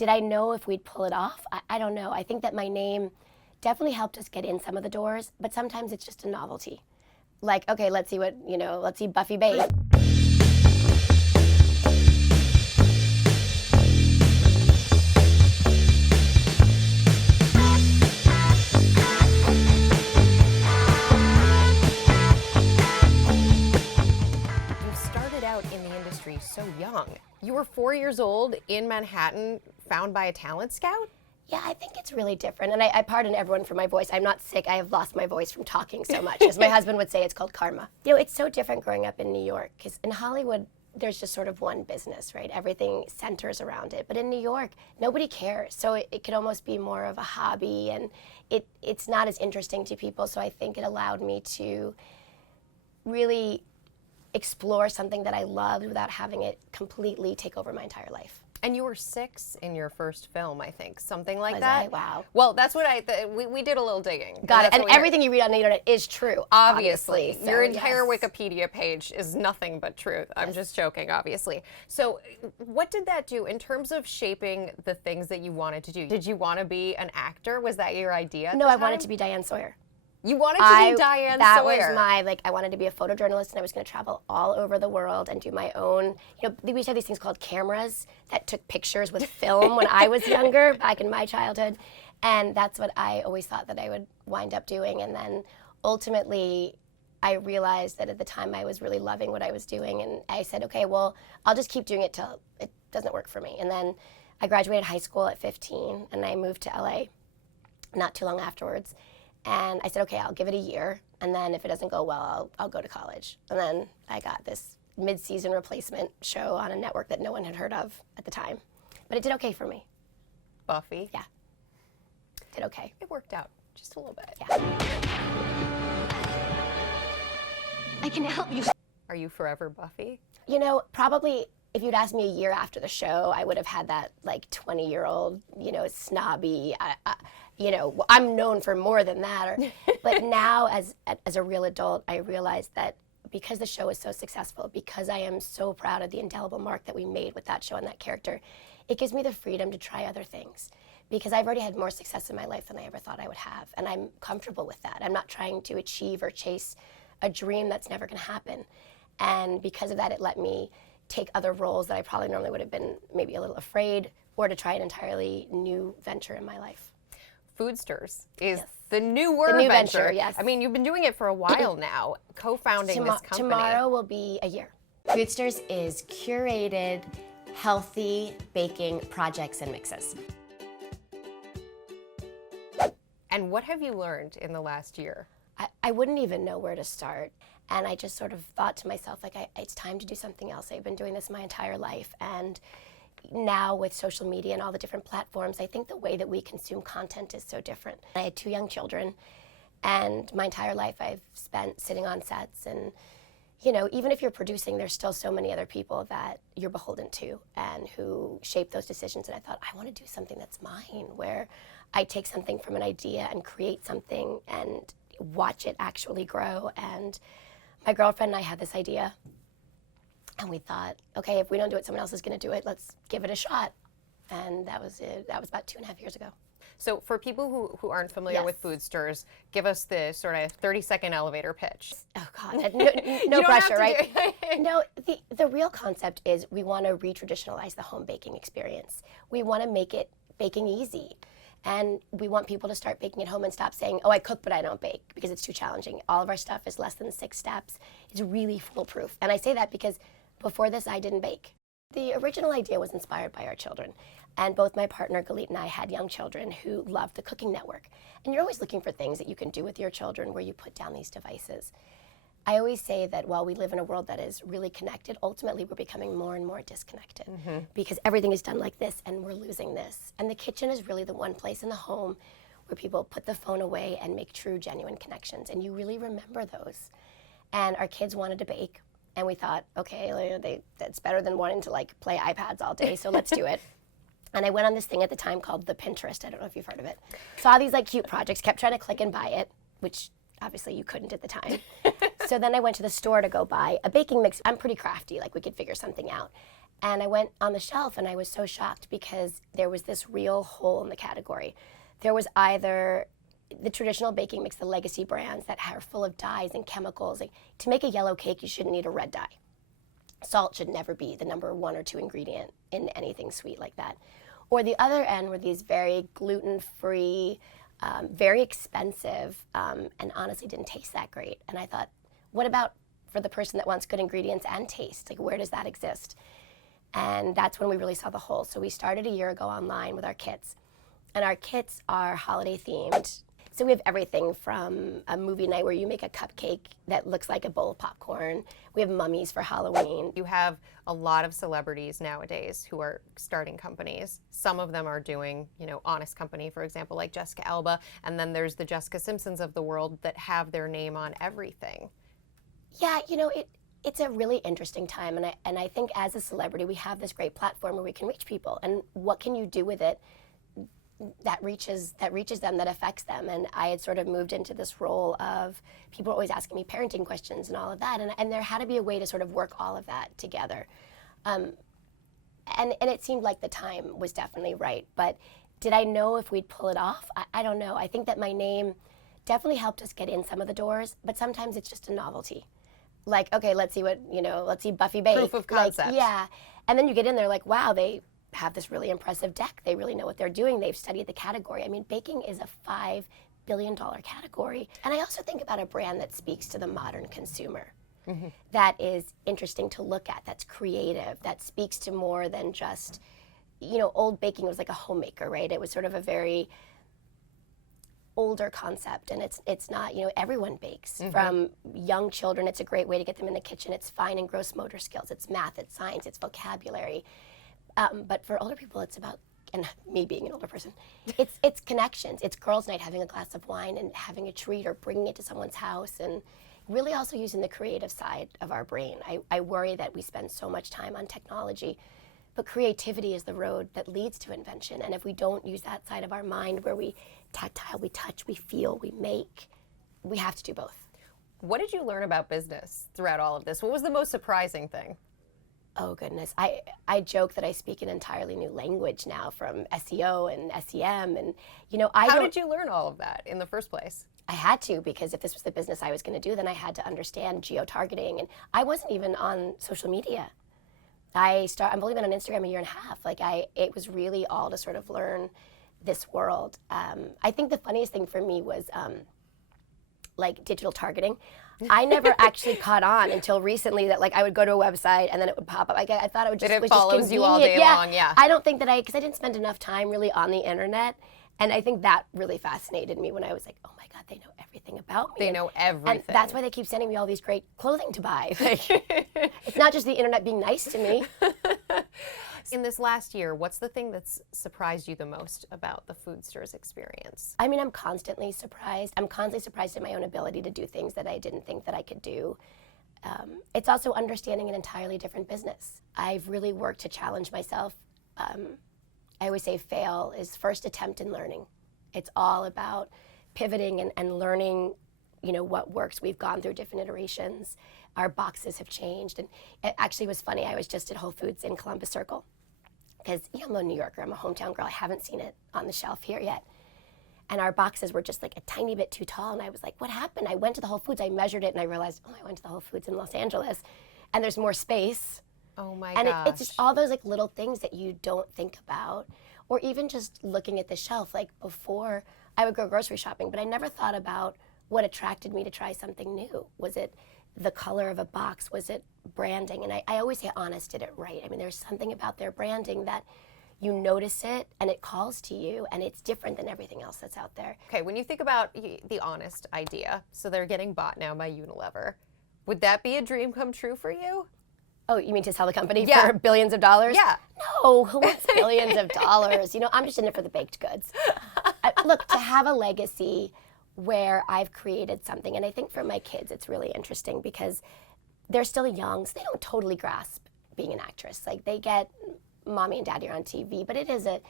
Did I know if we'd pull it off? I don't know. I think that my name definitely helped us get in some of the doors, but sometimes it's just a novelty. Like, okay, let's see Buffy Babe. In the industry so young. You were 4 years old in Manhattan, found by a talent scout? Yeah, I think it's really different. And I pardon everyone for my voice. I'm not sick. I have lost my voice from talking so much. As my husband would say, it's called karma. You know, it's so different growing up in New York, because in Hollywood, there's just sort of one business, right? Everything centers around it. But in New York, nobody cares. So it could almost be more of a hobby, and it's not as interesting to people. So I think it allowed me to really explore something that I loved without having it completely take over my entire life. And you were 6 in your first film, I think, something like Was that. I? Wow. Well, that's what we did a little digging. Got it. And everything you read on the internet is true. Obviously. So, your entire yes. Wikipedia page is nothing but truth. I'm just joking, obviously. So what did that do in terms of shaping the things that you wanted to do? Did you want to be an actor? Was that your idea? No, I wanted to be Diane Sawyer. You wanted to be Diane Sawyer. That was I wanted to be a photojournalist, and I was going to travel all over the world and do my own, we used to have these things called cameras that took pictures with film when I was younger, back in my childhood. And that's what I always thought that I would wind up doing. And then ultimately, I realized that at the time I was really loving what I was doing. And I said, okay, well, I'll just keep doing it till it doesn't work for me. And then I graduated high school at 15, and I moved to LA not too long afterwards. And I said, okay, I'll give it a year, and then if it doesn't go well, I'll go to college. And then I got this mid-season replacement show on a network that no one had heard of at the time. But it did okay for me. Buffy? Yeah. Did okay. It worked out just a little bit. Yeah. I can help you. Are you forever Buffy? Probably if you'd asked me a year after the show, I would have had that 20-year-old, snobby, I'm known for more than that. But now as a real adult, I realize that because the show is so successful, because I am so proud of the indelible mark that we made with that show and that character, it gives me the freedom to try other things. Because I've already had more success in my life than I ever thought I would have. And I'm comfortable with that. I'm not trying to achieve or chase a dream that's never going to happen. And because of that, it let me take other roles that I probably normally would have been maybe a little afraid, or to try an entirely new venture in my life. Foodsters is the newer venture, yes. I mean, you've been doing it for a while now, co-founding this company. Tomorrow will be a year. Foodsters is curated, healthy baking projects and mixes. And what have you learned in the last year? I wouldn't even know where to start. And I just sort of thought to myself, it's time to do something else. I've been doing this my entire life. And now with social media and all the different platforms, I think the way that we consume content is so different. I had 2 young children, and my entire life I've spent sitting on sets. And, even if you're producing, there's still so many other people that you're beholden to and who shape those decisions. And I thought, I want to do something that's mine, where I take something from an idea and create something and watch it actually grow. And my girlfriend and I had this idea, and we thought, okay, if we don't do it, someone else is going to do it. Let's give it a shot. And that was it. That was about 2.5 years ago. So for people who aren't familiar with Foodsters, give us the sort of 30-second elevator pitch. Oh, God. No pressure, right? No, the real concept is we want to re-traditionalize the home baking experience. We want to make it baking easy. And we want people to start baking at home and stop saying, oh, I cook, but I don't bake, because it's too challenging. All of our stuff is less than 6 steps. It's really foolproof. And I say that because before this, I didn't bake. The original idea was inspired by our children. And both my partner, Galit, and I had young children who loved the Cooking Network. And you're always looking for things that you can do with your children where you put down these devices. I always say that while we live in a world that is really connected, ultimately we're becoming more and more disconnected, because everything is done like this and we're losing this. And the kitchen is really the one place in the home where people put the phone away and make true, genuine connections. And you really remember those. And our kids wanted to bake. And we thought, okay, that's better than wanting to play iPads all day, so let's do it. And I went on this thing at the time called the Pinterest. I don't know if you've heard of it. Saw these cute projects, kept trying to click and buy it, which obviously you couldn't at the time. So then I went to the store to go buy a baking mix. I'm pretty crafty, we could figure something out. And I went on the shelf and I was so shocked because there was this real hole in the category. There was either the traditional baking mix, the legacy brands that are full of dyes and chemicals. Like, to make a yellow cake, you shouldn't need a red dye. Salt should never be the number 1 or 2 ingredient in anything sweet like that. Or the other end were these very gluten-free, very expensive, and honestly didn't taste that great. And I thought, what about for the person that wants good ingredients and taste? Like, where does that exist? And that's when we really saw the hole. So we started a year ago online with our kits. And our kits are holiday themed. So we have everything from a movie night where you make a cupcake that looks like a bowl of popcorn. We have mummies for Halloween. You have a lot of celebrities nowadays who are starting companies. Some of them are doing, honest company, for example, like Jessica Alba. And then there's the Jessica Simpsons of the world that have their name on everything. Yeah, it's a really interesting time, and I think as a celebrity we have this great platform where we can reach people, and what can you do with it that reaches them, that affects them. And I had sort of moved into this role of people always asking me parenting questions and all of that, and there had to be a way to sort of work all of that together, and it seemed like the time was definitely right. But did I know if we'd pull it off? I don't know. I think that my name definitely helped us get in some of the doors, but sometimes it's just a novelty. Like, okay, let's see Buffy bake. Proof of concept. Like, yeah. And then you get in there like, wow, they have this really impressive deck. They really know what they're doing. They've studied the category. I mean, baking is a $5 billion category. And I also think about a brand that speaks to the modern consumer. Mm-hmm. That is interesting to look at, that's creative, that speaks to more than just, old baking was like a homemaker, right? It was sort of a very older concept, and it's not, everyone bakes. Mm-hmm. From young children, it's a great way to get them in the kitchen. It's fine and gross motor skills, it's math, it's science, it's vocabulary. But for older people, it's about, and me being an older person, it's connections. It's girls' night, having a glass of wine and having a treat or bringing it to someone's house, and really also using the creative side of our brain. I worry that we spend so much time on technology, but creativity is the road that leads to invention. And if we don't use that side of our mind where we tactile, we touch, we feel, we make, we have to do both. What did you learn about business throughout all of this? What was the most surprising thing? Oh, goodness. I joke that I speak an entirely new language now, from SEO and SEM. And, How did you learn all of that in the first place? I had to, because if this was the business I was going to do, then I had to understand geo-targeting. And I wasn't even on social media. I've only been on Instagram a year and a half. It was really all to sort of learn this world. I think the funniest thing for me was digital targeting. I never actually caught on until recently that I would go to a website and then it would pop up. I thought it would just, it follows you all day long, yeah. I don't think that because I didn't spend enough time really on the internet. And I think that really fascinated me when I was like, oh my God, they know everything about me. They know everything. And that's why they keep sending me all these great clothing to buy. It's not just the internet being nice to me. In this last year, what's the thing that's surprised you the most about the Foodsters experience? I mean, I'm constantly surprised. I'm constantly surprised at my own ability to do things that I didn't think that I could do. It's also understanding an entirely different business. I've really worked to challenge myself. I always say fail is first attempt in learning. It's all about pivoting and learning, what works. We've gone through different iterations. Our boxes have changed. And it actually was funny. I was just at Whole Foods in Columbus Circle because I'm a New Yorker. I'm a hometown girl. I haven't seen it on the shelf here yet. And our boxes were just a tiny bit too tall. And I was like, what happened? I went to the Whole Foods. I measured it and I realized, I went to the Whole Foods in Los Angeles and there's more space. Oh my gosh. And it's just all those little things that you don't think about, or even just looking at the shelf. Before, I would go grocery shopping, but I never thought about what attracted me to try something new. Was it the color of a box? Was it branding? And I always say Honest did it right. I mean, there's something about their branding that you notice it and it calls to you, and it's different than everything else that's out there. Okay, when you think about the Honest idea, so they're getting bought now by Unilever, would that be a dream come true for you? Oh, you mean to sell the company for billions of dollars? Yeah. No, who wants billions of dollars? I'm just in it for the baked goods. Look, to have a legacy where I've created something, and I think for my kids it's really interesting because they're still young, so they don't totally grasp being an actress. They get mommy and daddy are on TV, but it is a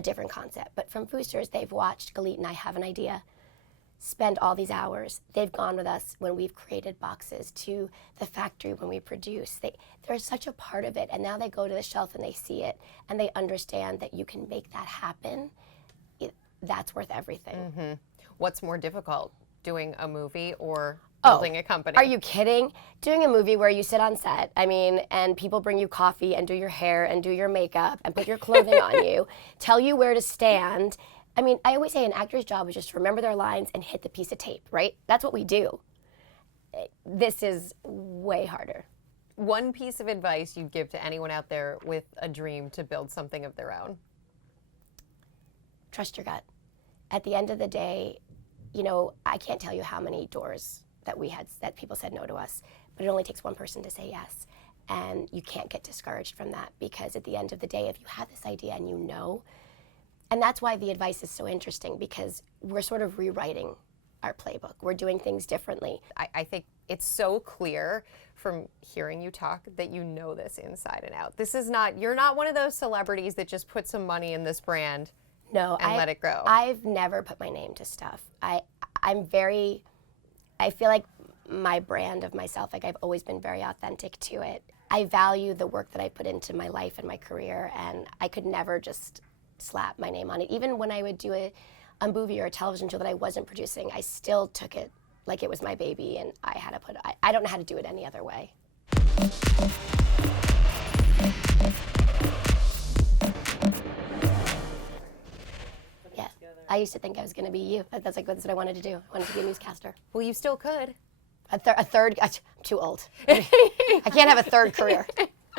different concept. But from Foodsters, they've watched Galit and I have an idea. spend all these hours. They've gone with us when we've created boxes, to the factory when we produce. They're such a part of it, and now they go to the shelf and they see it, and they understand that you can make that happen. That's worth everything. Mm-hmm. What's more difficult, doing a movie or building a company? Are you kidding? Doing a movie where you sit on set, and people bring you coffee and do your hair and do your makeup and put your clothing on you, tell you where to stand. I always say an actor's job is just to remember their lines and hit the piece of tape, right? That's what we do. This is way harder. One piece of advice you'd give to anyone out there with a dream to build something of their own? Trust your gut. At the end of the day, I can't tell you how many doors that we had that people said no to us, but it only takes one person to say yes. And you can't get discouraged from that, because at the end of the day, if you have this idea and and that's why the advice is so interesting, because we're sort of rewriting our playbook. We're doing things differently. I think it's so clear from hearing you talk that you know this inside and out. You're not one of those celebrities that just put some money in this brand. No, and let it go. I've never put my name to stuff. I feel like my brand of myself, I've always been very authentic to it. I value the work that I put into my life and my career, and I could never just slap my name on it. Even when I would do a movie or a television show that I wasn't producing, I still took it like it was my baby, and I don't know how to do it any other way. I used to think I was going to be you. That's what I wanted to do. I wanted to be a newscaster. Well, you still could. A third, I'm too old. I can't have a third career.